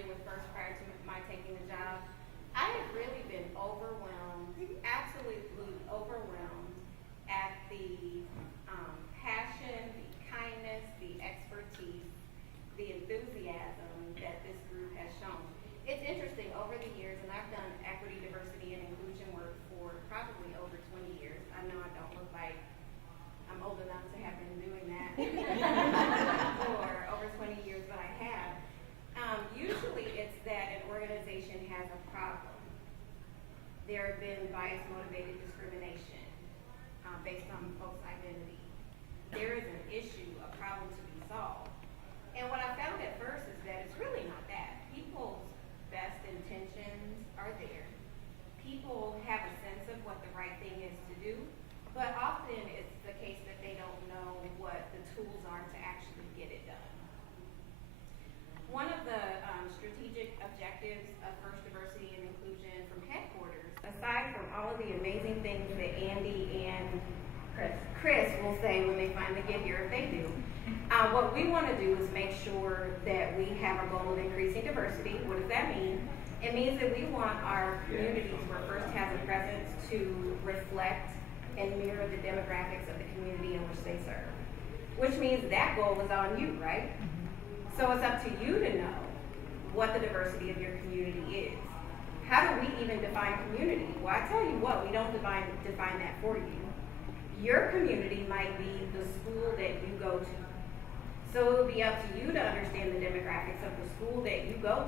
familiar with First prior to my taking the job, I have really been overwhelmed, absolutely overwhelmed at the passion, the kindness, the expertise, the enthusiasm that this group has shown. It's interesting, over the years, and I've done equity, diversity, and inclusion work for probably over 20 years. I know I don't look like I'm old enough to have been doing that for over 20 years, but I have. Usually it's that an organization has a problem. There have been bias-motivated discrimination based on folks' identity. There is an issue, a problem to be solved. And what I found at first is that it's really not that. People's best intentions are there. People have a sense of what the right thing is to do, but often it's the case that they don't know what the tools are to actually get it done. One of the strategic objectives of First Diversity and Inclusion from headquarters, aside from all of the amazing things that Andy and Chris will say when they finally get here, if they do, what we want to do is make sure that we have a goal of increasing diversity. What does that mean? It means that we want our communities where First has a presence to reflect and mirror the demographics of the community in which they serve. Which means that goal is on you, right? So it's up to you to know what the diversity of your community is. How do we even define community? Well, I tell you what, we don't define that for you. Your community might be the school that you go to. So it will be up to you to understand the demographics of the school that you go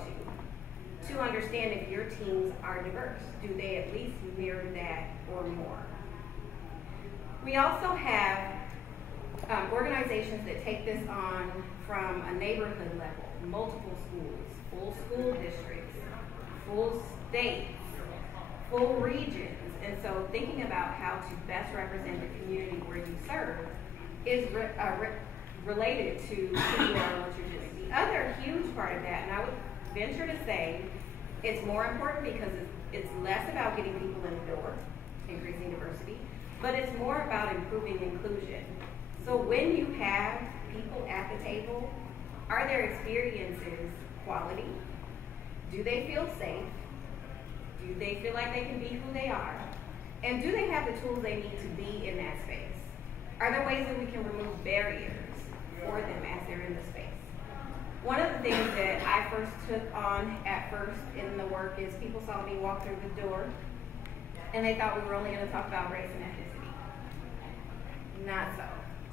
to understand if your teams are diverse. Do they at least mirror that or more? We also have organizations that take this on from a neighborhood level, multiple schools, full school districts, full states, full regions. And so thinking about how to best represent the community where you serve is related to who you are and what you're doing. The other huge part of that, and I would venture to say it's more important because it's less about getting people in the door, increasing diversity, but it's more about improving inclusion. So when you have people at the table, are their experiences quality? Do they feel safe? Do they feel like they can be who they are? And do they have the tools they need to be in that space? Are there ways that we can remove barriers for them as they're in the space? One of the things that I first took on at first in the work is people saw me walk through the door and they thought we were only going to talk about race and ethnicity. Not so.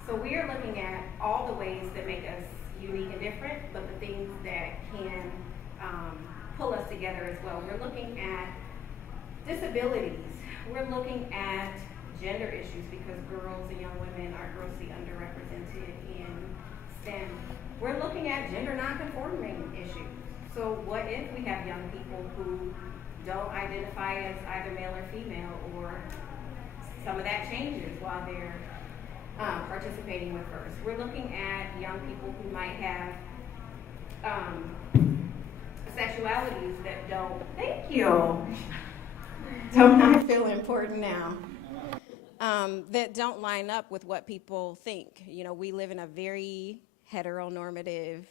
So we are looking at all the ways that make us unique and different, but the things that can pull us together as well. We're looking at disabilities. We're looking at gender issues because girls and young women are grossly underrepresented in STEM. We're looking at gender nonconforming issues. So what if we have young people who don't identify as either male or female, or some of that changes while they're participating with First. We're looking at young people who might have sexualities that don't, thank you, don't I feel important now, that don't line up with what people think. You know, we live in a very heteronormative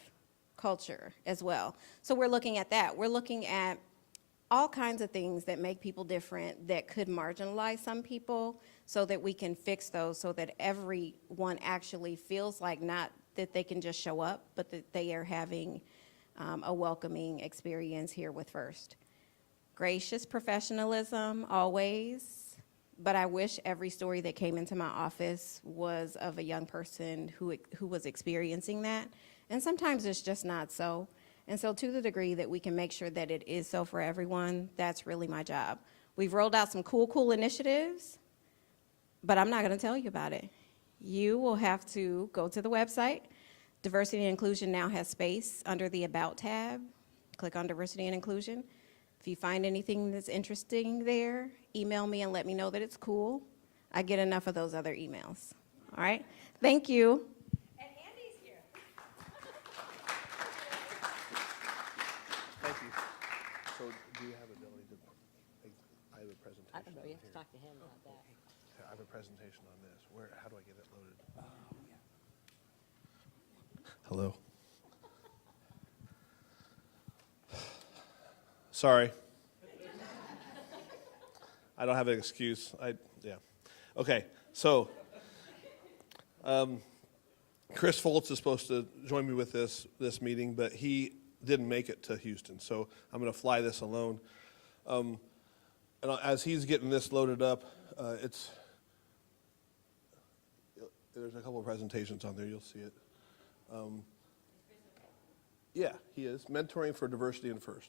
culture as well. So we're looking at that. We're looking at all kinds of things that make people different that could marginalize some people so that we can fix those so that everyone actually feels like not that they can just show up, but that they are having a welcoming experience here with First. Gracious professionalism, always, but I wish every story that came into my office was of a young person who was experiencing that, and sometimes it's just not so. And so to the degree that we can make sure that it is so for everyone, that's really my job. We've rolled out some cool initiatives, but I'm not gonna tell you about it. You will have to go to the website. Diversity and Inclusion now has space under the About tab. Click on Diversity and Inclusion. If you find anything that's interesting there, email me and let me know that it's cool. I get enough of those other emails. All right, thank you. And Andy's here. Thank you. So do you have ability to, I have a presentation. I don't know, you have to here. talk to him about that. I have a presentation on this. How do I get it loaded? Hello. Sorry. I don't have an excuse. Yeah. Okay, so Chris Foltz is supposed to join me with this meeting, but he didn't make it to Houston, so I'm going to fly this alone. And as he's getting this loaded up, there's a couple of presentations on there. You'll see it. Yeah, he is. Mentoring for Diversity in First.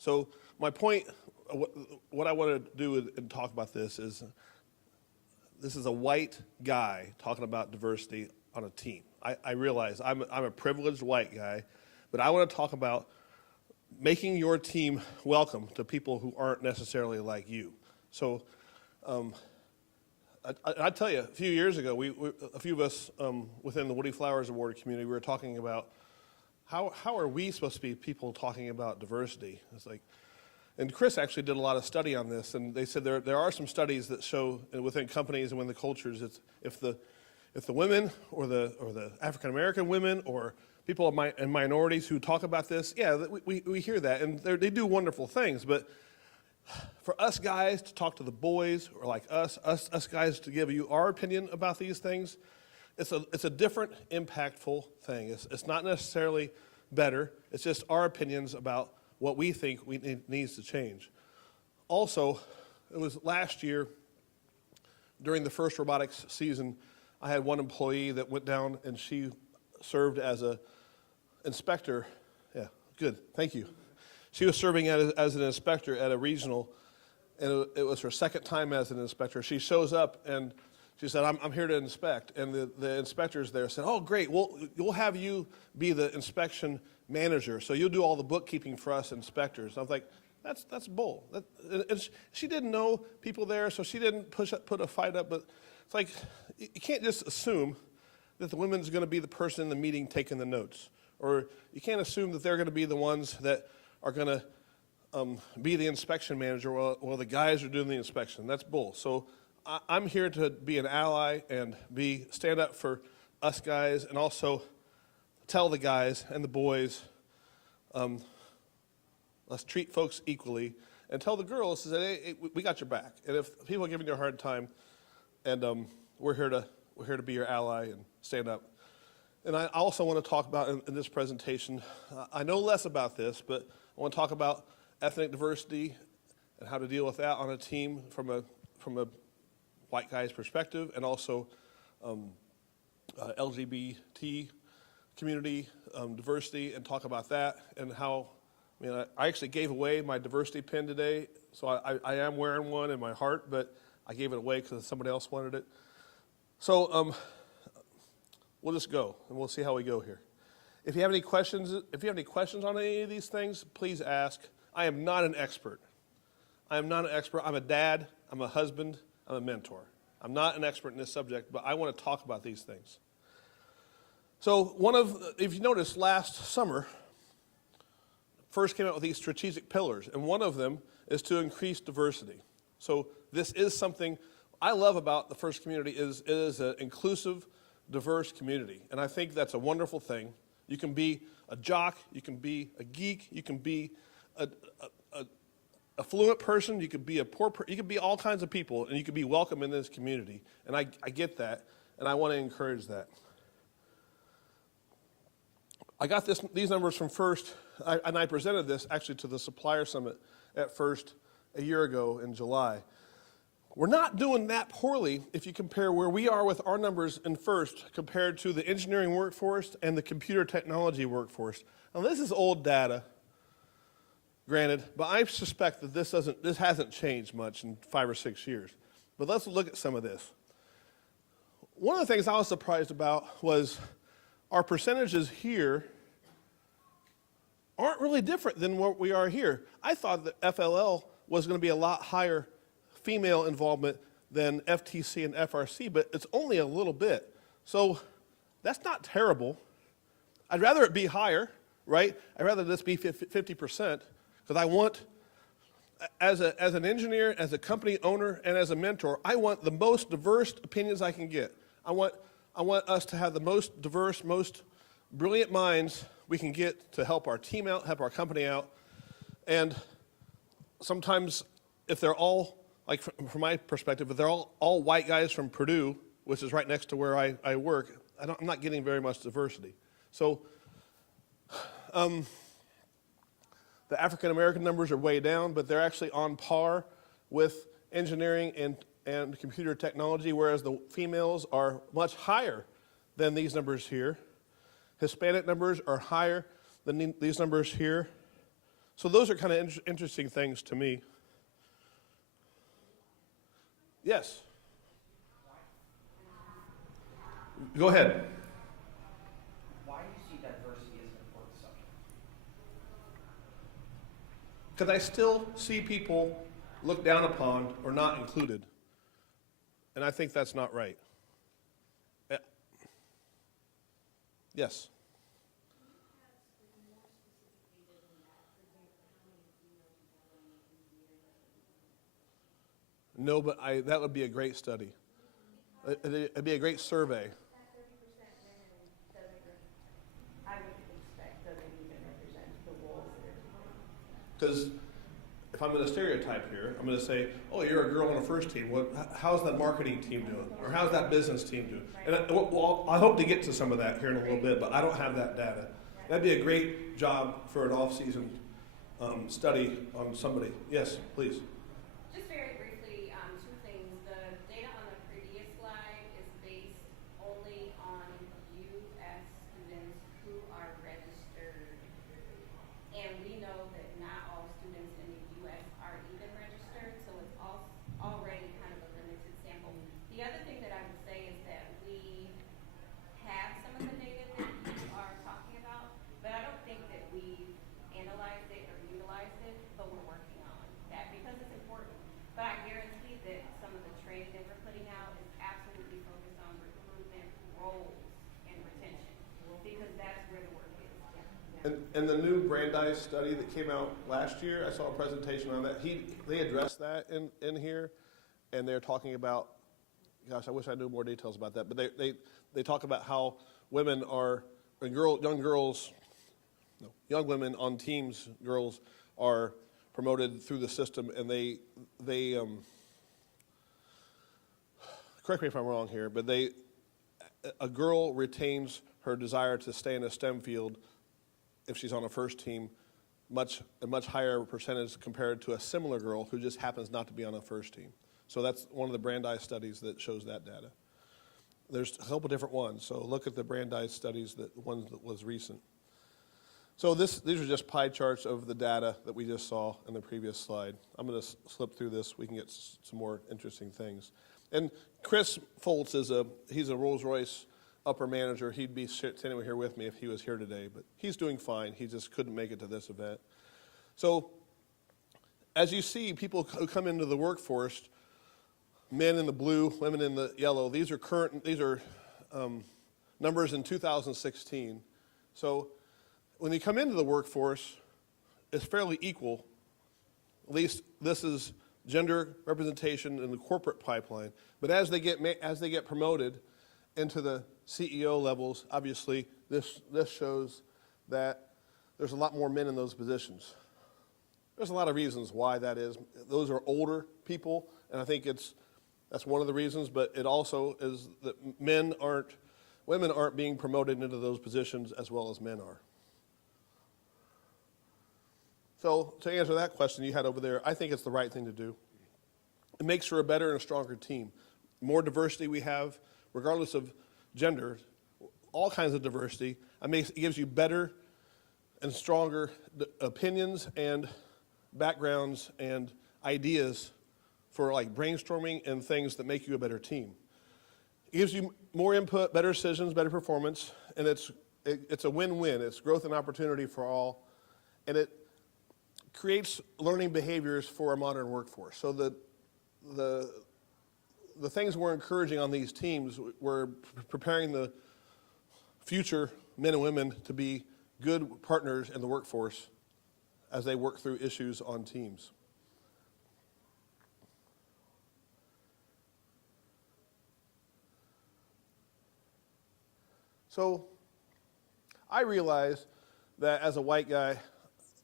So my point, what I want to do and talk about this is a white guy talking about diversity on a team. I realize I'm a privileged white guy, but I want to talk about making your team welcome to people who aren't necessarily like you. So I tell you, a few years ago, a few of us within the Woody Flowers Award community, we were talking about how are we supposed to be people talking about diversity? It's like, and Chris actually did a lot of study on this, and they said there are some studies that show within companies and within the cultures, it's if the women or the African American women or people and minorities who talk about this, yeah, we hear that, and they do wonderful things, but for us guys to talk to the boys, or like us guys to give you our opinion about these things, it's a different, impactful thing. It's not necessarily better. It's just our opinions about what we think needs to change. Also, it was last year during the first robotics season, I had one employee that went down and she served as a inspector. Yeah, good, thank you. She was serving as an inspector at a regional, and it was her second time as an inspector. She shows up and she said, I'm here to inspect. And the inspectors there said, oh, great, we'll have you be the inspection manager. So you'll do all the bookkeeping for us inspectors. I was like, that's bull. And she didn't know people there, so she didn't put a fight up. But it's like, you can't just assume that the woman's going to be the person in the meeting taking the notes. Or you can't assume that they're going to be the ones that are going to be the inspection manager while the guys are doing the inspection. That's bull. So I'm here to be an ally and stand up for us guys, and also tell the guys and the boys, let's treat folks equally, and tell the girls that hey, we got your back. And if people are giving you a hard time, and we're here to be your ally and stand up. And I also want to talk about in this presentation, I know less about this, but I want to talk about ethnic diversity and how to deal with that on a team from a white guy's perspective, and also LGBT community diversity, and talk about that and how, I actually gave away my diversity pin today, so I am wearing one in my heart, but I gave it away because somebody else wanted it. So we'll just go, and we'll see how we go here. If you have any questions on any of these things, please ask. I am not an expert. I'm a dad, I'm a husband, I'm a mentor. I'm not an expert in this subject, but I want to talk about these things. So if you notice, last summer, First came out with these strategic pillars, and one of them is to increase diversity. So this is something I love about the First community is it is an inclusive, diverse community, and I think that's a wonderful thing. You can be a jock, you can be a geek, you can be a fluent person, you could be a poor person, you could be all kinds of people, and you could be welcome in this community. And I get that, and I want to encourage that. I got these numbers from First, and I presented this actually to the Supplier Summit at First a year ago in July. We're not doing that poorly if you compare where we are with our numbers in First compared to the engineering workforce and the computer technology workforce. Now this is old data, granted, but I suspect that this hasn't changed much in 5 or 6 years. But let's look at some of this. One of the things I was surprised about was our percentages here aren't really different than what we are here. I thought that FLL was going to be a lot higher female involvement than FTC and FRC, but it's only a little bit. So that's not terrible. I'd rather it be higher, right? I'd rather this be 50%, because I want, as an engineer, as a company owner, and as a mentor, I want the most diverse opinions I can get. I want us to have the most diverse, most brilliant minds we can get to help our team out, help our company out. And sometimes if they're all, like from my perspective, if they're all white guys from Purdue, which is right next to where I work, I'm not getting very much diversity. So the African American numbers are way down, but they're actually on par with engineering and computer technology, whereas the females are much higher than these numbers here. Hispanic numbers are higher than these numbers here. So those are kind of interesting things to me. Yes? Go ahead. Why do you see diversity as an important subject? Because I still see people looked down upon or not included. And I think that's not right. Yes? No, but that would be a great study. It'd be a great survey. That 30% women I would expect doesn't even represent the roles that are Because if I'm going to stereotype here, I'm going to say, oh, you're a girl on a first team. How's that marketing team doing? Or how's that business team doing? And I hope to get to some of that here in a little bit, but I don't have that data. That'd be a great job for an off-season study on somebody. Yes, please. Just very briefly, two things. The data on the previous slide is based only on U.S. students who are registered. And we know that not all students in the U.S. are even registered, so it's already kind of a limited sample. The other thing that I would say is that we have some of the data that you are talking about, but I don't think that we've analyzed it or utilized it, but we're working on that because it's important. But I guarantee that some of the training that we're putting out is absolutely focused on recruitment, roles, and retention, because that's where the work is. And the new Brandeis study that came out last year, I saw a presentation on that. They addressed that in here, and they're talking about, gosh, I wish I knew more details about that, but they talk about how women are, young women on teams, girls, are promoted through the system, and they correct me if I'm wrong here, but a girl retains her desire to stay in a STEM field if she's on a first team, a much higher percentage compared to a similar girl who just happens not to be on a first team. So that's one of the Brandeis studies that shows that data. There's a couple different ones, so look at the Brandeis studies, one that was recent. So these are just pie charts of the data that we just saw in the previous slide. I'm going to slip through this. We can get some more interesting things. And Chris Foltz he's a Rolls-Royce upper manager. He'd be sitting here with me if he was here today, but he's doing fine. He just couldn't make it to this event. So as you see, people who come into the workforce, men in the blue, women in the yellow, these are numbers in 2016. So when they come into the workforce, it's fairly equal. At least this is gender representation in the corporate pipeline. But as they get promoted into the CEO levels, obviously this shows that there's a lot more men in those positions. There's a lot of reasons why that is. Those are older people, and I think that's one of the reasons, but it also is that women aren't being promoted into those positions as well as men are. So to answer that question you had over there, I think it's the right thing to do. It makes for a better and a stronger team. More diversity we have, regardless of gender, all kinds of diversity, it gives you better and stronger opinions and backgrounds and ideas for like brainstorming and things that make you a better team. It gives you more input, better decisions, better performance, and it's a win-win. It's growth and opportunity for all, and it creates learning behaviors for a modern workforce. So the things we're encouraging on these teams, we're preparing the future men and women to be good partners in the workforce as they work through issues on teams. So I realize that as a white guy,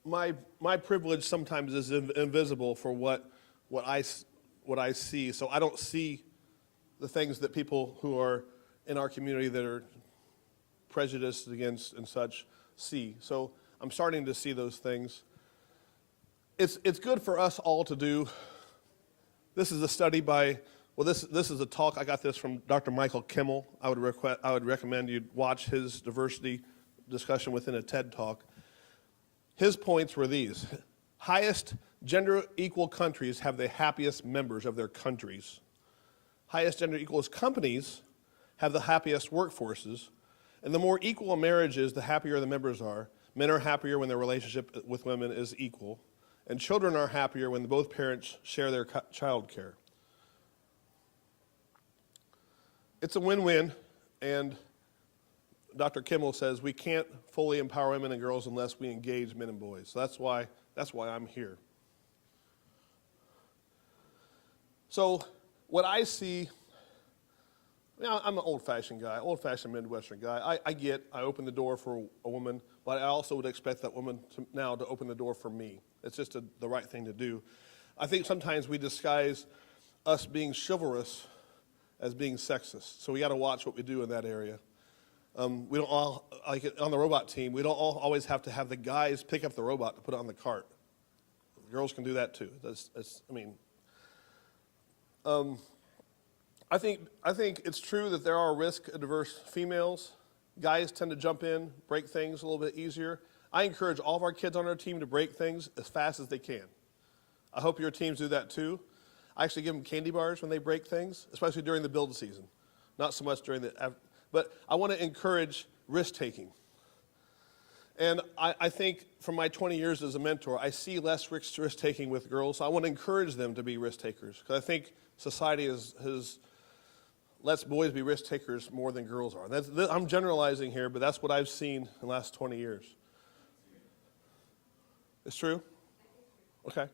my privilege sometimes is invisible for what I see. So I don't see the things that people who are in our community that are prejudiced against and such see. So I'm starting to see those things. It's good for us all to do. This is a study by, well, this is a talk. I got this from Dr. Michael Kimmel. I would recommend you watch his diversity discussion within a TED Talk. His points were these: highest gender equal countries have the happiest members of their countries. Highest gender equal companies have the happiest workforces. And the more equal a marriage is, the happier the members are. Men are happier when their relationship with women is equal. And children are happier when both parents share their child care. It's a win-win, and Dr. Kimmel says we can't fully empower women and girls unless we engage men and boys. So that's why I'm here. So what I see, I'm an old-fashioned guy, old-fashioned Midwestern guy. I open the door for a woman, but I also would expect that woman now to open the door for me. It's just the right thing to do. I think sometimes we disguise us being chivalrous as being sexist. So we got to watch what we do in that area. We don't all, like on the robot team, we don't always have to have the guys pick up the robot to put it on the cart. Girls can do that too. I think it's true that there are risk-averse females. Guys tend to jump in, break things a little bit easier. I encourage all of our kids on our team to break things as fast as they can. I hope your teams do that too. I actually give them candy bars when they break things, especially during the build season. Not so much during but I want to encourage risk-taking. And I think from my 20 years as a mentor, I see less risk-taking with girls. So I want to encourage them to be risk-takers, because I think society lets boys be risk takers more than girls are. I'm generalizing here, but that's what I've seen in the last 20 years. It's true? Okay.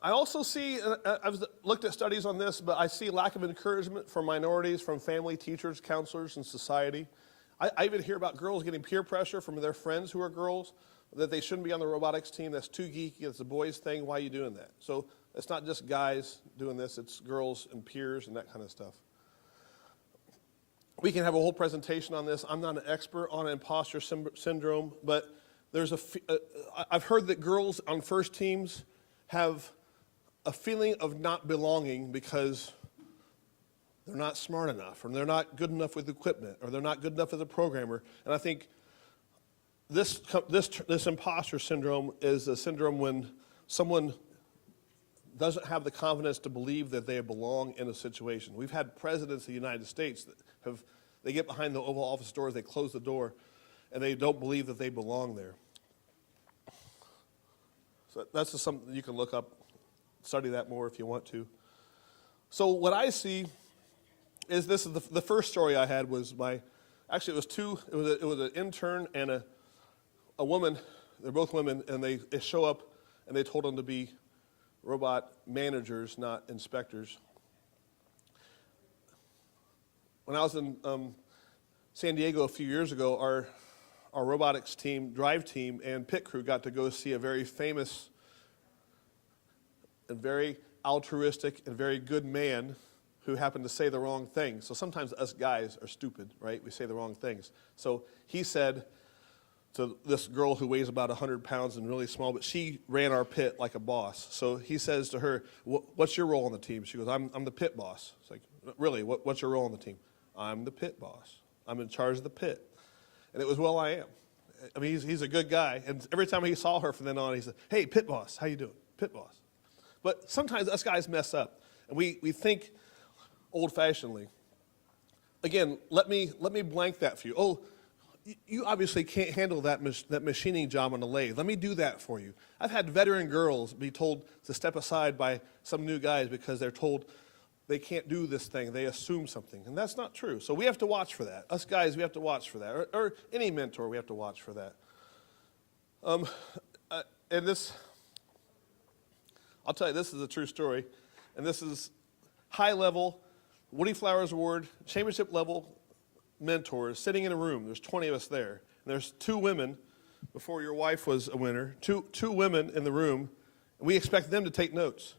I also see, I've looked at studies on this, but I see lack of encouragement from minorities, from family, teachers, counselors, and society. I even hear about girls getting peer pressure from their friends who are girls, that they shouldn't be on the robotics team. That's too geeky. It's a boys' thing. Why are you doing that? So it's not just guys doing this. It's girls and peers and that kind of stuff. We can have a whole presentation on this. I'm not an expert on imposter syndrome, but I've heard that girls on first teams have a feeling of not belonging because they're not smart enough, or they're not good enough with equipment, or they're not good enough as a programmer. And I think this imposter syndrome is a syndrome when someone doesn't have the confidence to believe that they belong in a situation. We've had presidents of the United States that they get behind the Oval Office doors, they close the door, and they don't believe that they belong there. So that's just something you can look up, study that more if you want to. So what I see is this is the first story I had was actually it was two, it was an intern and a woman. They're both women, and they show up and they told them to be robot managers, not inspectors. When I was in San Diego a few years ago, our robotics team, drive team, and pit crew got to go see a very famous and very altruistic and very good man who happened to say the wrong thing. So sometimes us guys are stupid, right? We say the wrong things. So he said to this girl who weighs about 100 pounds and really small, but she ran our pit like a boss. So he says to her, what's your role on the team? She goes, I'm the pit boss. It's like, really, what's your role on the team? I'm the pit boss. I'm in charge of the pit. And it was, well, I am. I mean, he's a good guy. And every time he saw her from then on, he said, hey, pit boss, how you doing? Pit boss. But sometimes us guys mess up. And we think old-fashionedly. Again, let me blank that for you. Oh, you obviously can't handle that machining job on the lathe. Let me do that for you. I've had veteran girls be told to step aside by some new guys because they're told they can't do this thing. They assume something, and that's not true. So we have to watch for that. Us guys, we have to watch for that, or any mentor, we have to watch for that. And this, I'll tell you, this is a true story, and this is high-level Woody Flowers Award, championship level mentors sitting in a room. There's 20 of us there. And there's two women before your wife was a winner, two women in the room, and we expect them to take notes.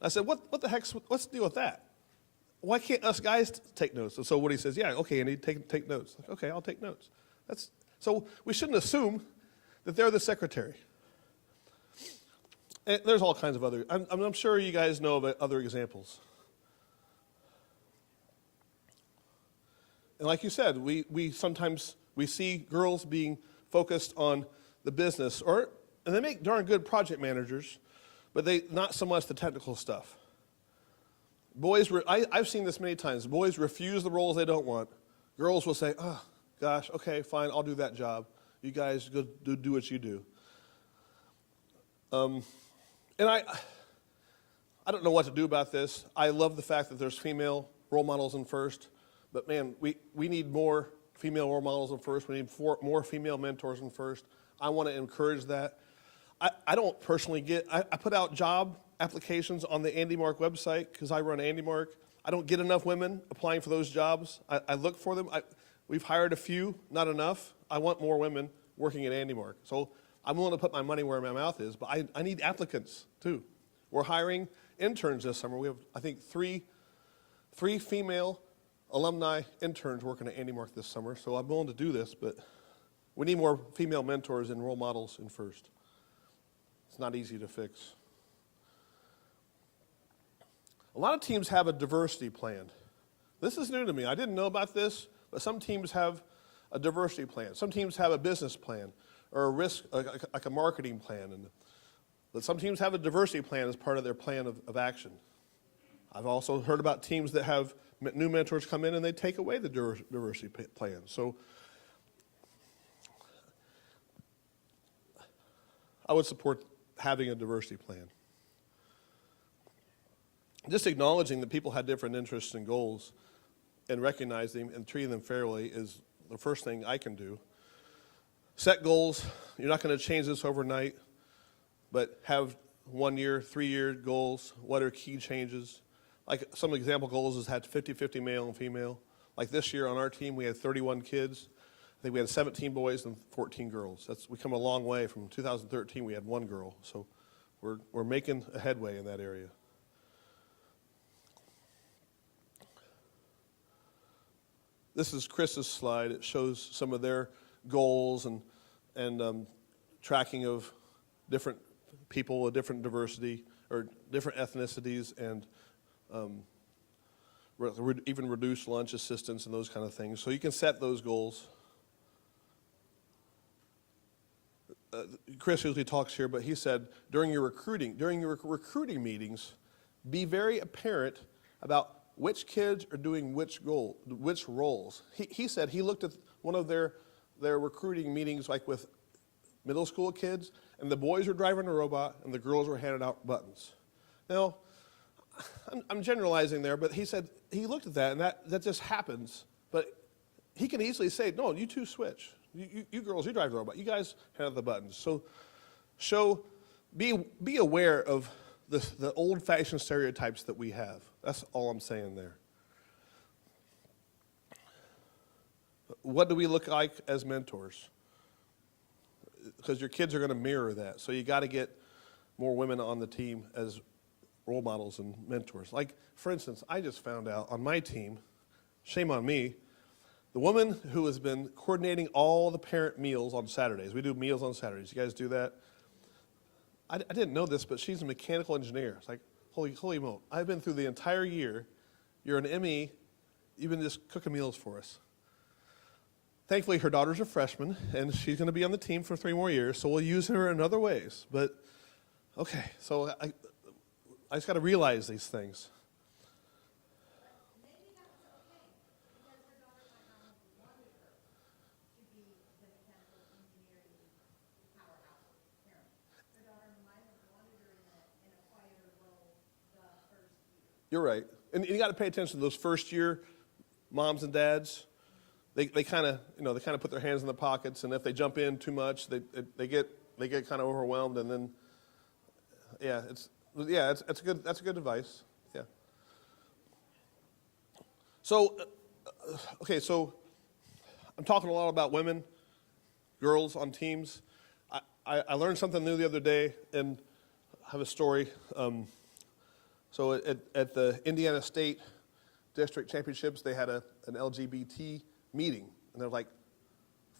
I said, what the what's the deal with that? Why can't us guys take notes? And so Woody says, yeah, okay, Andy, take notes. Like, okay, I'll take notes. So we shouldn't assume that they're the secretary. And there's all kinds of other, I'm sure you guys know of other examples. And like you said, we sometimes see girls being focused on the business, and they make darn good project managers, but not so much the technical stuff. Boys, I've seen this many times. Boys refuse the roles they don't want. Girls will say, oh, gosh, okay, fine, I'll do that job. You guys go do what you do. And I don't know what to do about this. I love the fact that there's female role models in First, but man, we need more female role models in First. We need more female mentors in First. I want to encourage that. I don't personally I put out job applications on the Andy Mark website because I run Andy Mark. I don't get enough women applying for those jobs. I look for them. We've hired a few, not enough. I want more women working at Andy Mark. So I'm willing to put my money where my mouth is, but I need applicants too. We're hiring interns this summer. We have, I think, three female alumni interns working at Andy Mark this summer. So I'm willing to do this, but we need more female mentors and role models in First. It's not easy to fix. A lot of teams have a diversity plan. This is new to me. I didn't know about this, but some teams have a diversity plan. Some teams have a business plan or a risk, like a marketing plan. But some teams have a diversity plan as part of their plan of action. I've also heard about teams that have new mentors come in and they take away the diversity plan. So I would support having a diversity plan. Just acknowledging that people had different interests and goals and recognizing and treating them fairly is the first thing I can do. Set goals. You're not going to change this overnight, but have 1 year, 3 year goals. What are key changes? Like some example goals is had 50-50 male and female. Like this year on our team, we had 31 kids. I think we had 17 boys and 14 girls. We come a long way. From 2013, we had 1 girl. So we're making a headway in that area. This is Chris's slide. It shows some of their goals and tracking of different people, a different diversity, or different ethnicities, and even reduced lunch assistance and those kind of things. So you can set those goals. Chris usually talks here, but he said during your recruiting meetings, be very apparent about which kids are doing which roles. He said he looked at one of their recruiting meetings like with middle school kids, and the boys were driving a robot and the girls were handing out buttons. Now, I'm generalizing there, but he said he looked at that and that just happens. But he can easily say, no, you two switch. You girls, you drive the robot. You guys hand out the buttons. So be aware of the old-fashioned stereotypes that we have. That's all I'm saying there. What do we look like as mentors? Because your kids are going to mirror that. So you got to get more women on the team as role models and mentors. Like, for instance, I just found out on my team, shame on me, the woman who has been coordinating all the parent meals on Saturdays. We do meals on Saturdays. You guys do that? I didn't know this, but she's a mechanical engineer. It's like, holy moly. I've been through the entire year. You're an ME. You've been just cooking meals for us. Thankfully, her daughter's a freshman, and she's going to be on the team for 3 more years, so we'll use her in other ways. But, okay, so I just got to realize these things. You're right. And you got to pay attention to those first year moms and dads. They kind of put their hands in the pockets, and if they jump in too much, they get kind of overwhelmed, and then that's a good advice. Yeah. So I'm talking a lot about women, girls on teams. I learned something new the other day, and I have a story. So at the Indiana State District Championships, they had an LGBT meeting, and there were like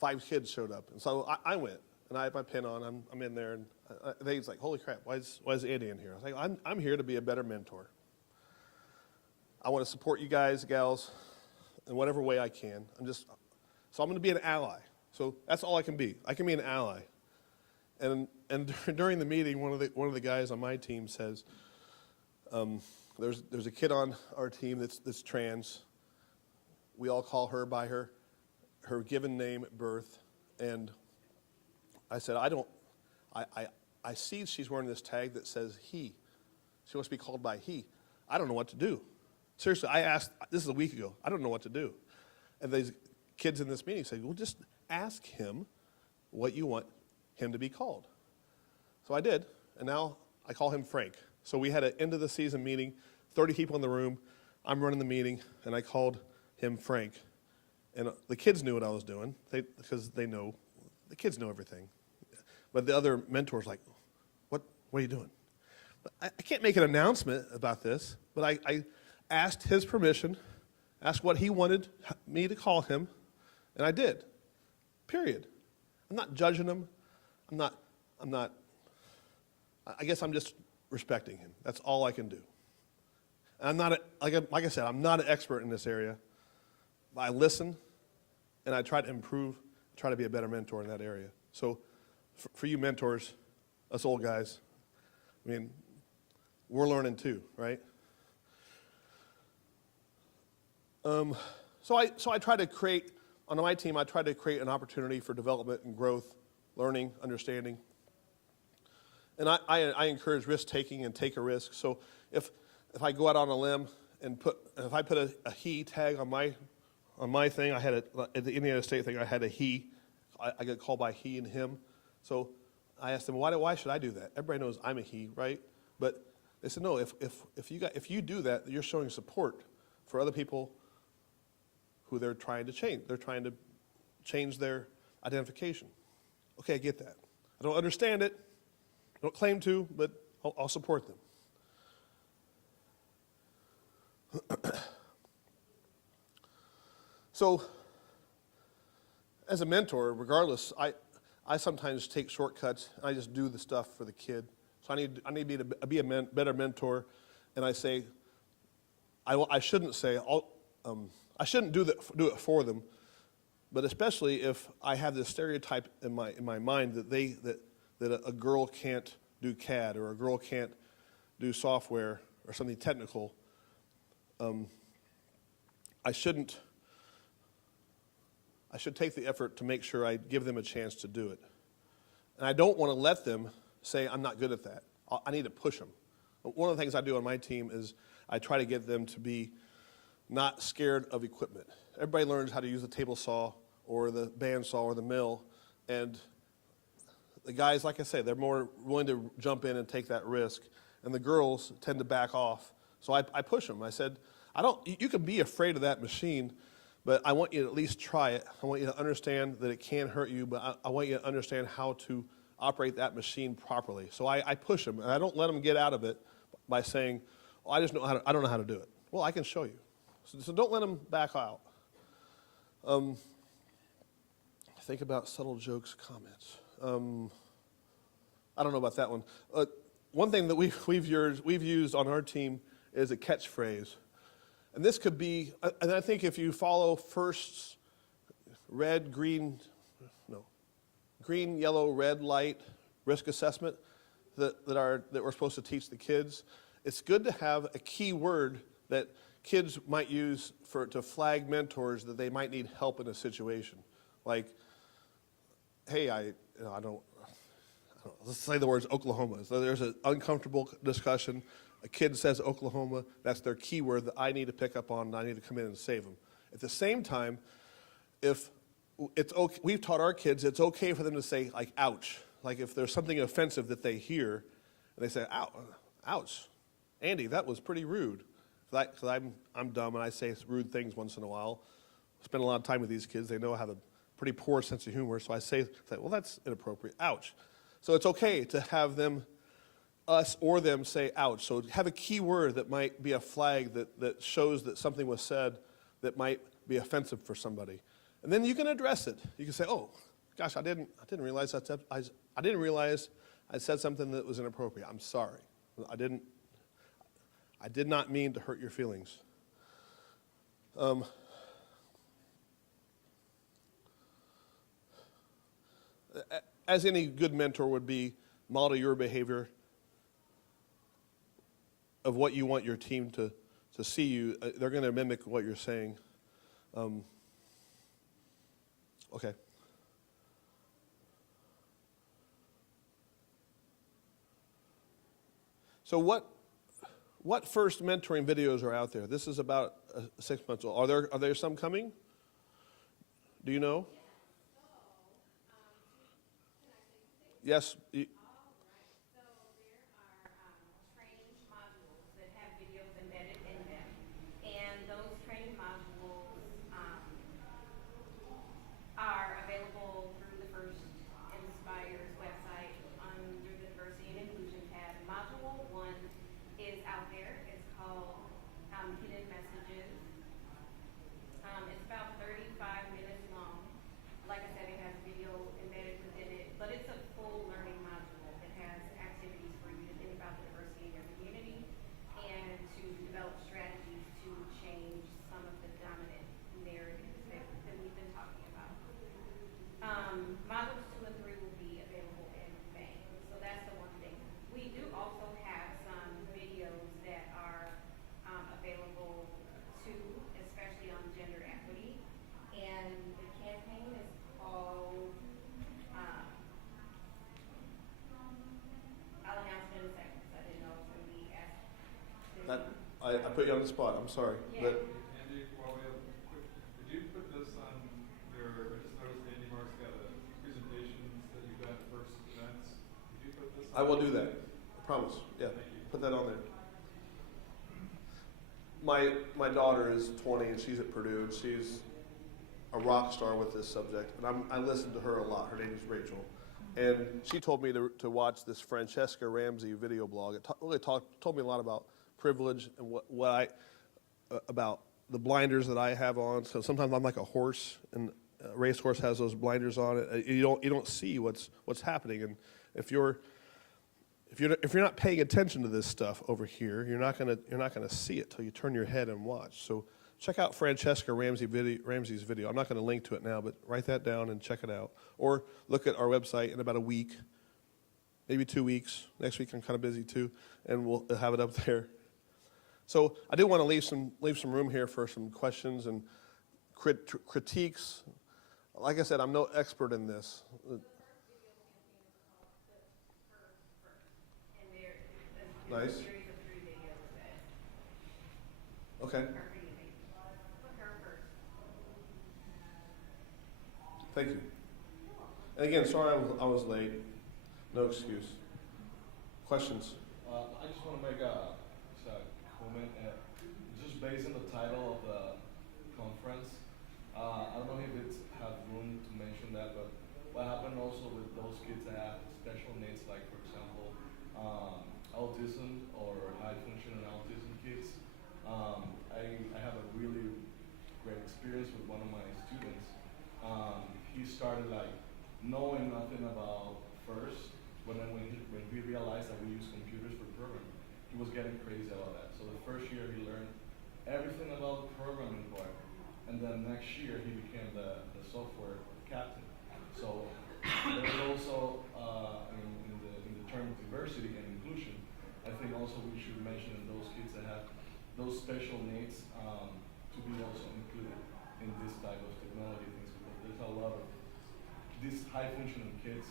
5 kids showed up. And so I went, and I had my pin on. I'm in there, and they's like, "Holy crap, why is Andy in here?" I was like, I'm here to be a better mentor. I want to support you guys, gals, in whatever way I can. So I'm going to be an ally. So that's all I can be. I can be an ally. And during the meeting, one of the guys on my team says, there's a kid on our team that's trans. We all call her by her given name at birth. And I said, I see she's wearing this tag that says he. She wants to be called by he. I don't know what to do. Seriously, I asked, this is a week ago, I don't know what to do. And these kids in this meeting said, well, just ask him what you want him to be called. So I did, and now I call him Frank. So we had an end of the season meeting, 30 people in the room. I'm running the meeting, and I called him Frank. And the kids knew what I was doing, because the kids know everything. But the other mentors like, what are you doing? I can't make an announcement about this, but I asked his permission, asked what he wanted me to call him, and I did. Period. I'm not judging him. I guess I'm just respecting him. That's all I can do. And I'm not, like I said, I'm not an expert in this area. I listen, and I try to improve, try to be a better mentor in that area. So for you mentors, us old guys, I mean, we're learning too, right? So I try to create, on my team, I try to create an opportunity for development and growth, learning, understanding. And I encourage risk-taking and take a risk. So if I go out on a limb and if I put a he tag on my thing, at the Indiana State thing, I had a he. I get called by he and him. So I asked them, why should I do that? Everybody knows I'm a he, right? But they said, no, if you do that, you're showing support for other people who they're trying to change. They're trying to change their identification. Okay, I get that. I don't understand it. I don't claim to, but I'll support them. So, as a mentor, regardless, I sometimes take shortcuts, and I just do the stuff for the kid. So I need to be a better mentor, and I say, I shouldn't say, I shouldn't do it for them, but especially if I have this stereotype in my mind that a girl can't do CAD or a girl can't do software or something technical. I should take the effort to make sure I give them a chance to do it. And I don't want to let them say, I'm not good at that. I need to push them. One of the things I do on my team is I try to get them to be not scared of equipment. Everybody learns how to use the table saw or the bandsaw or the mill, and the guys, like I say, they're more willing to jump in and take that risk, and the girls tend to back off. So I push them. I said, you can be afraid of that machine, but I want you to at least try it. I want you to understand that it can hurt you, but I want you to understand how to operate that machine properly. So I push them, and I don't let them get out of it by saying, I don't know how to do it. Well, I can show you. So don't let them back out. Think about subtle jokes, comments. I don't know about that one. One thing that we've used on our team is a catchphrase. And this could be, and I think if you follow FIRST's green, yellow, red light risk assessment that we're supposed to teach the kids, it's good to have a key word that kids might use to flag mentors that they might need help in a situation. Like, hey, let's say the words Oklahoma. So there's an uncomfortable discussion. A kid says Oklahoma. That's their key word that I need to pick up on, and I need to come in and save them. At the same time, if it's okay, we've taught our kids it's okay for them to say, like, ouch. Like if there's something offensive that they hear, and they say, ouch, Andy, that was pretty rude. Because I'm dumb, and I say rude things once in a while. Spend a lot of time with these kids. They know I have a pretty poor sense of humor, so I say, well, that's inappropriate. Ouch. So it's okay to have them, us or them say ouch. So have a key word that might be a flag that shows that something was said that might be offensive for somebody. And then you can address it. You can say, oh, gosh, I didn't realize I didn't realize I said something that was inappropriate. I'm sorry. I did not mean to hurt your feelings. As any good mentor would be, model your behavior of what you want your team to see you. They're going to mimic what you're saying. Okay. So what first mentoring videos are out there? This is about 6 months old. Are there some coming? Do you know? Yes. So there are training modules that have videos embedded in them, and those training modules are available through the First Inspires website under the Diversity and Inclusion tab. Module 1 is out there. It's called Hidden Messages. It's about 35 minutes long. Like I said, it has video embedded within it, but it's a full learning module. It has activities for you to think about the diversity in your community and to develop strategies to change some of the dominant narratives that we've been talking about. Modules 2 and 3 will be available in May, so that's the one thing. We do also have some videos that are available too, especially on gender equity, and the campaign is called, I'll announce it in a second, because I didn't know it was going to be asked. I put you on the spot. I'm sorry. Yeah. But Andy, while we have quick, did you put this on your, I just noticed Andy Mark's got a presentations that you've done at first events. Did you put this on? I will do that. I promise. Yeah. Thank you. Put that on there. My daughter is 20 and she's at Purdue and she's a rock star with this subject. And I listen to her a lot. Her name is Rachel. And she told me to watch this Francesca Ramsey video blog. It really told me a lot about privilege and about the blinders that I have on. So sometimes I'm like a horse, and a racehorse has those blinders on. You don't see what's happening. And if you're not paying attention to this stuff over here, you're not gonna see it till you turn your head and watch. So check out Francesca Ramsey's video. I'm not going to link to it now, but write that down and check it out. Or look at our website in about a week, maybe 2 weeks. Next week I'm kind of busy too, and we'll have it up there. So I do want to leave some room here for some questions and critiques. Like I said, I'm no expert in this. Nice. Series of 3 videos that Okay. are pretty amazing. Put her first. Thank you. And again, sorry I was late. No excuse. Questions? I just want to make a comment. Just based on the title of the conference, I don't know if it has room to mention that, but what happened also with those kids that have special needs, like for example, autism or high functioning autism kids. I have a really great experience with one of my students. He started like knowing nothing about FIRST, when we realized that we use computers for programming, he was getting crazy about that. So the first year he learned everything about the programming part, and then next year he became the software captain. So there's also in the term of diversity and inclusion, I think also we should mention those kids that have those special needs to be also included in this type of technology things, because there's a lot of these high functioning kids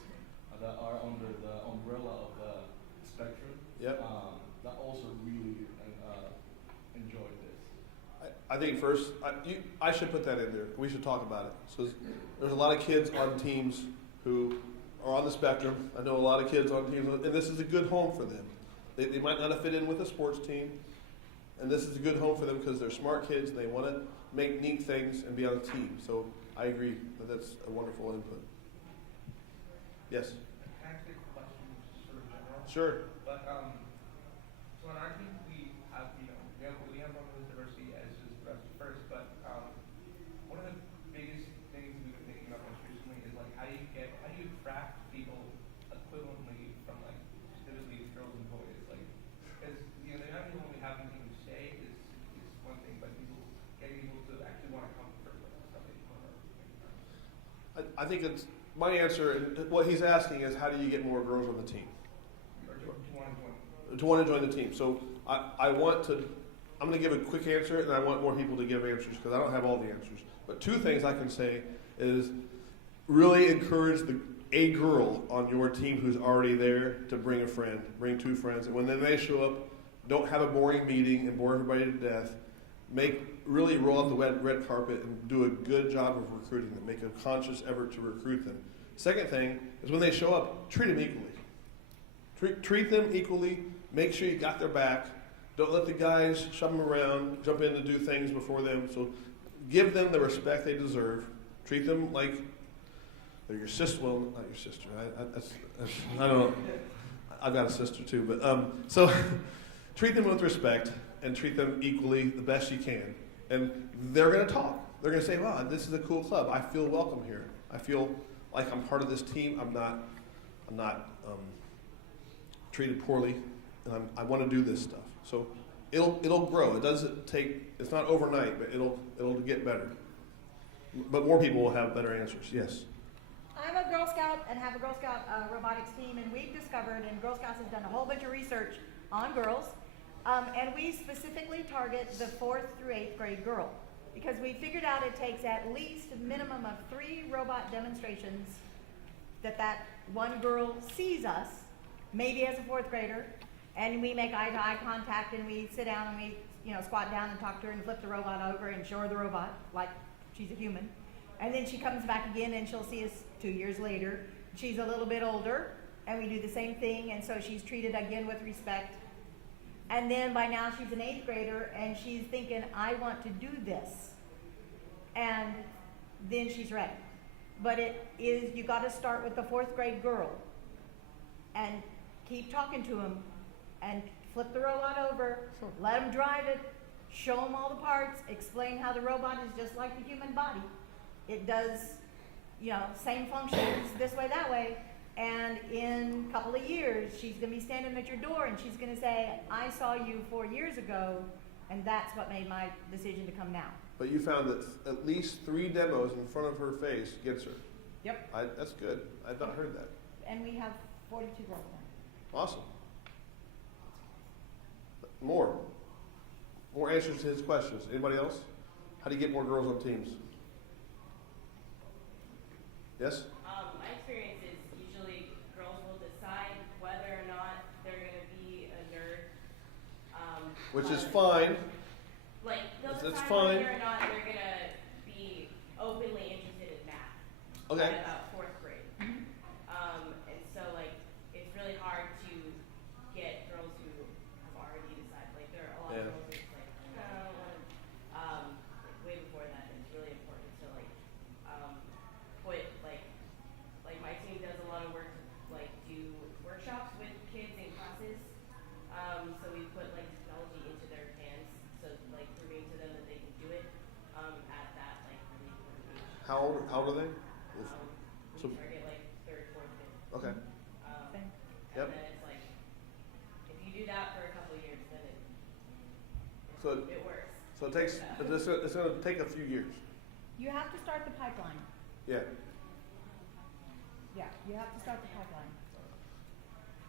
that are under the umbrella of the spectrum. Yep. That also really enjoyed this. I think first, I should put that in there. We should talk about it. So there's a lot of kids on teams who are on the spectrum. I know a lot of kids on teams, and this is a good home for them. They might not have fit in with a sports team, and this is a good home for them because they're smart kids and they want to make neat things and be on a team. So I agree that that's a wonderful input. Yes? Can I ask you a question? Sure. But so on our team we have we have women's diversity as just first, but one of the biggest things we've been thinking about most recently is like how do you craft people equivalently from like specifically girls and boys, like because the amount of people we have in the team stay is one thing, but getting people to actually want to come for stuff they want to. I think it's my answer. And what he's asking is, how do you get more girls on the team? Or to want to join. To want to join the team. So I want to, I'm going to give a quick answer, and I want more people to give answers because I don't have all the answers. But two things I can say is really encourage a girl on your team who's already there to bring a friend, bring two friends, and when they show up, don't have a boring meeting and bore everybody to death. Really roll out the red carpet and do a good job of recruiting them. Make a conscious effort to recruit them. Second thing is when they show up, treat them equally. Treat them equally. Make sure you got their back. Don't let the guys shove them around, jump in to do things before them. So give them the respect they deserve. Treat them like they're your sister. Well, not your sister. I don't know. I've got a sister too. But so treat them with respect and treat them equally the best you can. And they're going to talk. They're going to say, wow, this is a cool club. I feel welcome here. I feel like I'm part of this team. I'm not treated poorly, and I want to do this stuff. So it'll grow. It's not overnight, but it'll get better. But more people will have better answers. Yes. I'm a Girl Scout and have a Girl Scout robotics team, and we've discovered, and Girl Scouts has done a whole bunch of research on girls, and we specifically target the 4th through 8th grade girl because we figured out it takes at least a minimum of 3 robot demonstrations that one girl sees us, maybe as a 4th grader, and we make eye-to-eye contact and we sit down and we squat down and talk to her and flip the robot over and show her the robot like she's a human. And then she comes back again and she'll see us 2 years later. She's a little bit older and we do the same thing, and so she's treated again with respect. And then by now she's an 8th grader and she's thinking, I want to do this. And then she's ready. But you got to start with the 4th grade girl and keep talking to them and flip the robot over, let them drive it, show them all the parts, explain how the robot is just like the human body. It does, same functions this way, that way. And in a couple of years, she's going to be standing at your door and she's going to say, I saw you 4 years ago, and that's what made my decision to come now. But you found that at least 3 demos in front of her face gets her. Yep. That's good. I've not heard that. And we have 42 girls now. Awesome. More answers to his questions. Anybody else? How do you get more girls on teams? Yes? My experience is usually girls will decide whether or not they're going to be a nerd. Which is fine. Like, they'll That's decide fine. whether or not they're going to be openly interested in math. Okay. By about 4th grade. And so, like, it's really hard to get girls who have already decided. Like, there are a lot Yeah. of girls who's like, no, I don't want to. Like, way before that, it's really important to, like, put, like my team does a lot of work to, like, do workshops with kids in classes. So we put, like, technology into their hands, so, like, proving to them that they can do it at that, like, really young age. How old are they? We target, like, 3rd, 4th, 5th. Okay. Same. Yep. And then it's like, if you do that for a couple of years, then So it works. So it's going to take a few years. You have to start the pipeline. Yeah. Yeah, you have to start the pipeline.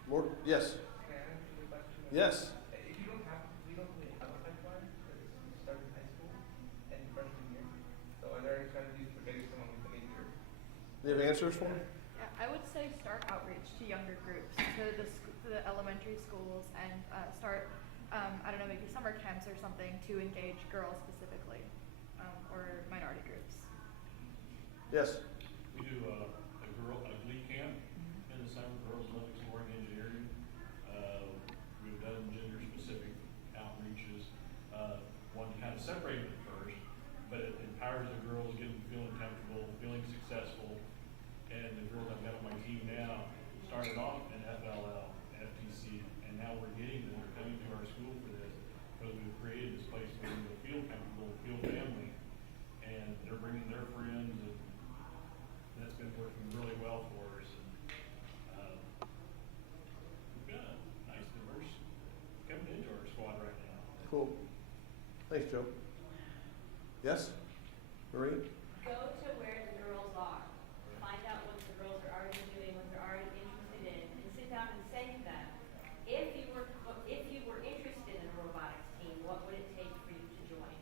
More? Yes. Can I answer the question? Yes. If you don't have, we don't really have a pipeline because we start in high school and freshman year. So are there any strategies for getting someone within a year? Do you have answers for me? Yeah, I would say start outreach to younger groups, to the elementary schools, and start, I don't know, maybe summer camps or something to engage girls specifically, or minority groups. Yes. We do a glee camp in the summer. Girls love exploring engineering. We've done gender-specific outreaches. One to kind of separate them at first, but it empowers the girls, get them feeling comfortable, feeling successful. And the girls I've got on my team now started off in FLL, FTC, now we're getting them, they're coming to our school for this, because we've created this place for them to feel comfortable, feel family, and they're bringing their friends, and that's been working really well for us. And we've got a nice diverse coming into our squad right now. Cool. Thanks, Joe. Yes? Marie? Go to where the girls are. Find out what the girls are already doing, what they're already interested in, and sit down and say to them, if you were interested in a robotics team, what would it take for you to join?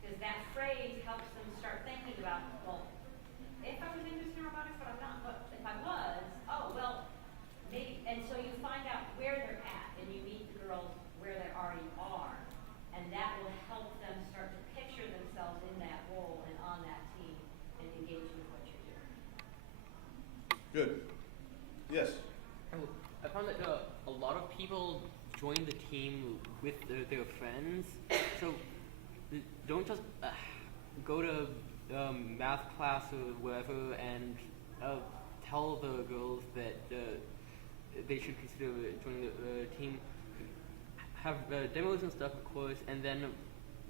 Because that phrase helps them start thinking about, well, if I was interested in robotics, but I'm not, but if I was, oh, well, maybe, and so you find out where they're at, and you meet the girls where they already are, and that will help them start to picture themselves in that role and on that team and engage with what you're doing. Good. Yes? I found that a lot of people join the team with their friends, so don't just go to math class or wherever and tell the girls that they should consider joining the team. Have demos and stuff, of course, and then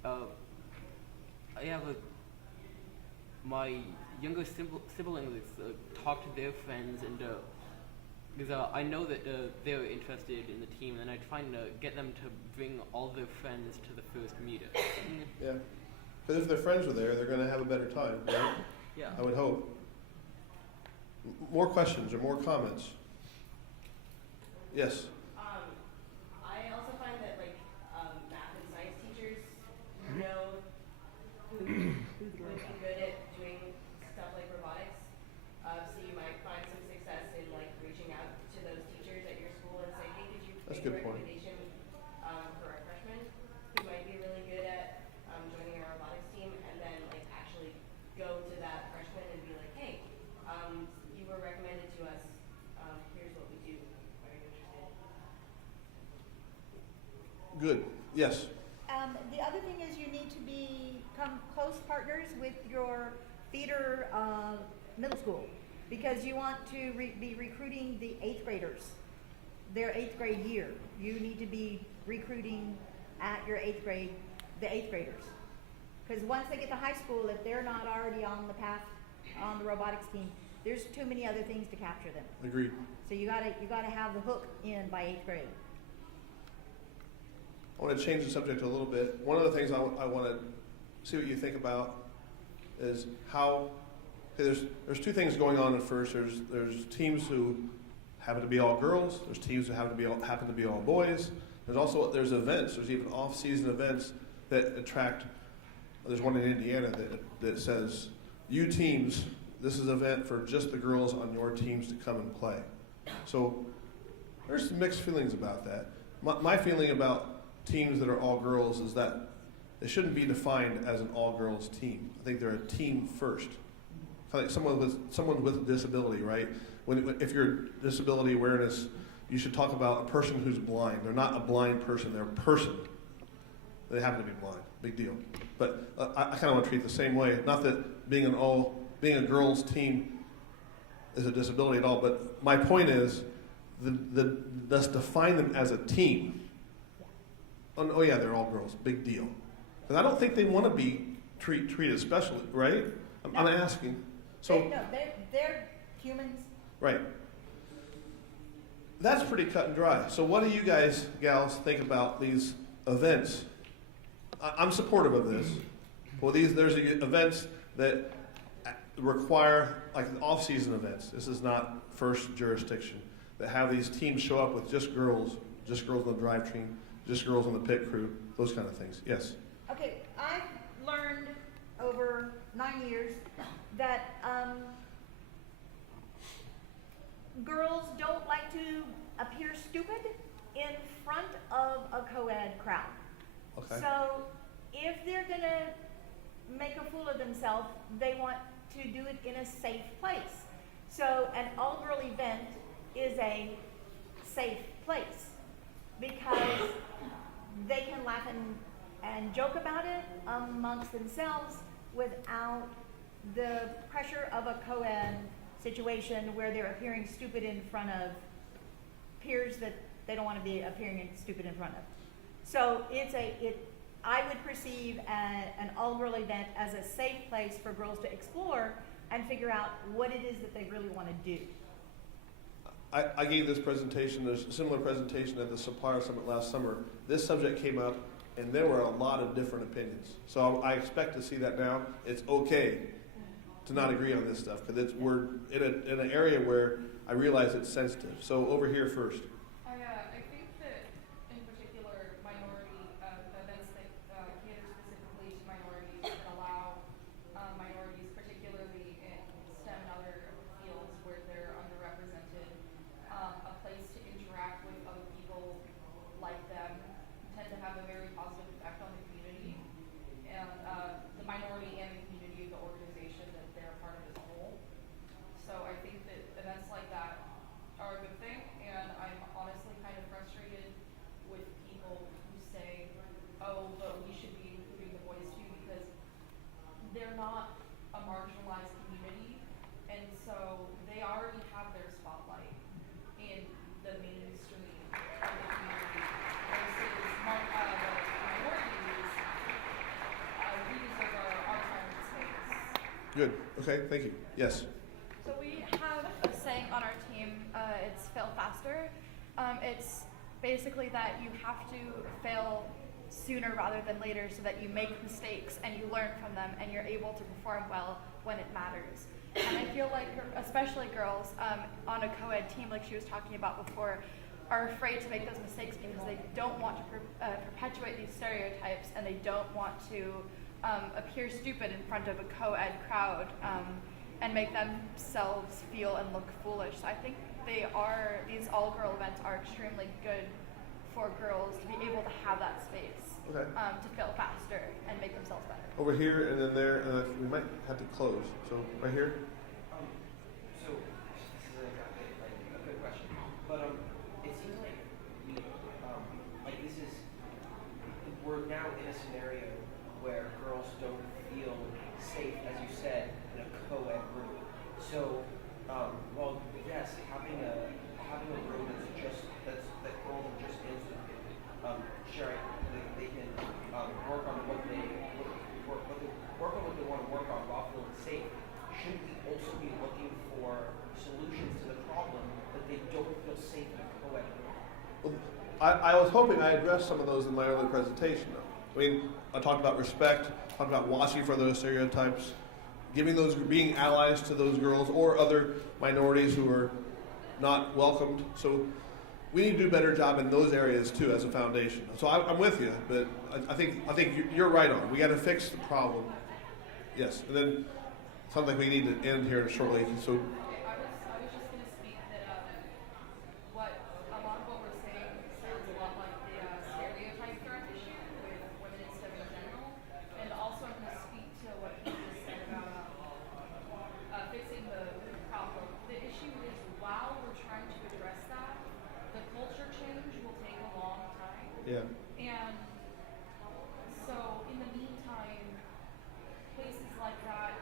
I have my younger siblings talk to their friends, and because I know that they're interested in the team, and I try and get them to bring all their friends to the first meeting. Yeah. Because if their friends are there, they're going to have a better time, right? Yeah. I would hope. More questions or more comments? Yes? I also find that math and science teachers know who would be good at doing stuff like robotics. So you might find some success in reaching out to those teachers at your school and say, hey, could you That's a make a good point. recommendation for a freshman who might be really good at joining our robotics team, and then actually go to that freshman and be like, hey, you were recommended to us. Here's what we do. Are you interested? Good. Yes? The other thing is you need to become close partners with your feeder middle school, because you want to be recruiting the 8th graders, their 8th grade year. You need to be recruiting at your 8th grade, the 8th graders. Because once they get to high school, if they're not already on the path on the robotics team, there's too many other things to capture them. Agreed. So you gotta have the hook in by 8th grade. I want to change the subject a little bit. One of the things I want to see what you think about is how, okay, there's two things going on at first. There's teams who happen to be all girls. There's teams who happen to be all boys. There's events. There's even off-season events that attract. There's one in Indiana that says, you teams, this is an event for just the girls on your teams to come and play. So there's some mixed feelings about that. My feeling about teams that are all girls is that they shouldn't be defined as an all-girls team. I think they're a team first. Kind of like someone with disability, right? If you're disability awareness, you should talk about a person who's blind. They're not a blind person, they're a person. They happen to be blind, big deal. But I kind of want to treat it the same way. Not that being a girls team is a disability at all, but my point is, let's define them as a team. Oh yeah, they're all girls, big deal. Because I don't think they want to be treated specially, right? I'm asking. So they're humans. Right. That's pretty cut and dry. So what do you guys, gals, think about these events? I'm supportive of this. Well, there's events that require, like off-season events. This is not first jurisdiction. That have these teams show up with just girls on the drive team, just girls on the pit crew, those kind of things. Yes? Okay, I've learned over 9 years that girls don't like to appear stupid in front of a co-ed crowd. Okay. So if they're gonna make a fool of themselves, they want to do it in a safe place. So an all-girl event is a safe place because they can laugh and joke about it amongst themselves without the pressure of a co-ed situation where they're appearing stupid in front of peers that they don't want to be appearing stupid in front of. So I would perceive an all-girl event as a safe place for girls to explore and figure out what it is that they really want to do. I gave this presentation, a similar presentation at the Supplier Summit last summer. This subject came up, and there were a lot of different opinions. So I expect to see that now. It's okay to not agree on this stuff, because we're in an area where I realize it's sensitive. So over here first. I think that in particular minority events that cater specifically to minorities and allow minorities, particularly in STEM and other fields where they're underrepresented, a place to interact with other people like them, tend to have a very positive effect on the community and the minority and the community of the organization that they're a part of as a whole. So I think that events like that are a good thing, and I'm honestly kind of frustrated with people who say, oh, but we should be including the boys too, because they're not a marginalized community, and so they already have their spotlight in the mainstream of the community versus the minorities. We deserve our time and space. Good. Okay. Thank you. Yes. So we have a saying on our team, it's fail faster. It's basically that you have to fail sooner rather than later so that you make mistakes and you learn from them and you're able to perform well when it matters. And I feel like especially girls on a co-ed team like she was talking about before are afraid to make those mistakes because they don't want to perpetuate these stereotypes and they don't want to appear stupid in front of a co-ed crowd and make themselves feel and look foolish. So I think these all-girl events are extremely good for girls to be able to have that space, Okay. to fail faster and make themselves better. Over here and then there, and we might have to close. So right here. So this is a good question, but it seems like we're now in a scenario where girls don't feel safe, as you said, in a co-ed room. So while yes, having a room that girls are just into, sharing, they can work on what they want to work on while feeling safe. Shouldn't we also be looking for solutions to the problem that they don't feel safe in a co-ed room? Well, I was hoping I addressed some of those in my earlier presentation, though. I mean, I talked about respect, talked about watching for those stereotypes, being allies to those girls or other minorities who are not welcomed. So we need to do a better job in those areas too as a foundation. So I'm with you, but I think you're right on. We got to fix the problem. Yes, and then it sounds like we need to end here shortly. So. I was just going to speak that a lot of what we're saying sounds a lot like the stereotype threat issue with women in STEM in general, and also I'm going to speak to what you just said about fixing the problem. The issue is while we're trying to address that, the culture change will take a long time. Yeah. And so in the meantime, places like that,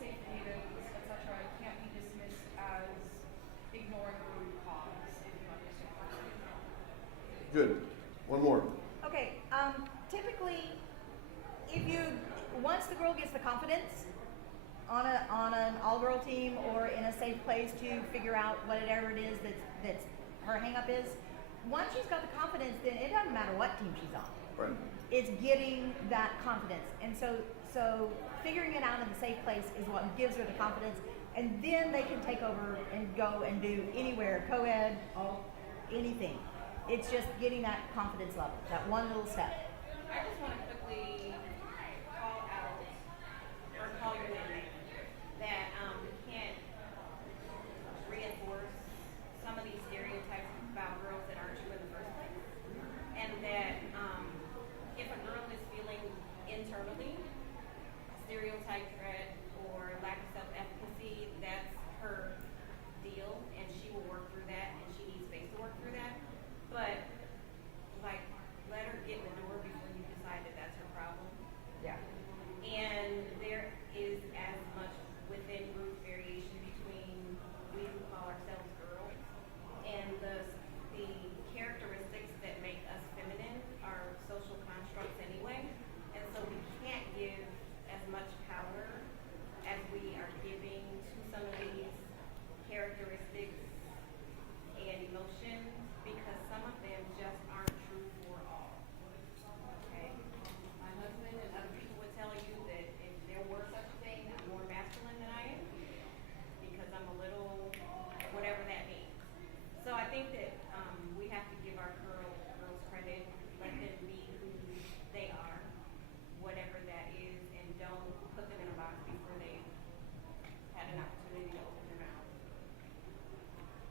safe havens, etc., can't be dismissed as ignoring the root cause, if you understand what I'm saying. Good. One more. Okay, typically, once the girl gets the confidence on an all-girl team or in a safe place to figure out whatever it is that's her hang-up is, once she's got the confidence, then it doesn't matter what team she's on. Right. It's getting that confidence. And so figuring it out in the safe place is what gives her the confidence, and then they can take over and go and do anywhere, co-ed, anything. It's just getting that confidence level, that one little step. I just want to quickly call out, or call your name, that we can't reinforce some of these stereotypes about girls that aren't true in the first place. And that if a girl is feeling internally stereotype threat or lack of self-efficacy, that's her deal, and she will work through that, and she needs space to work through that. But, let her get in the door before you decide that that's her problem.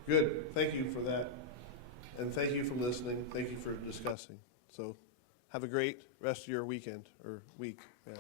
Good. Thank you for that. And thank you for listening. Thank you for discussing. So have a great rest of your weekend or week. Yeah.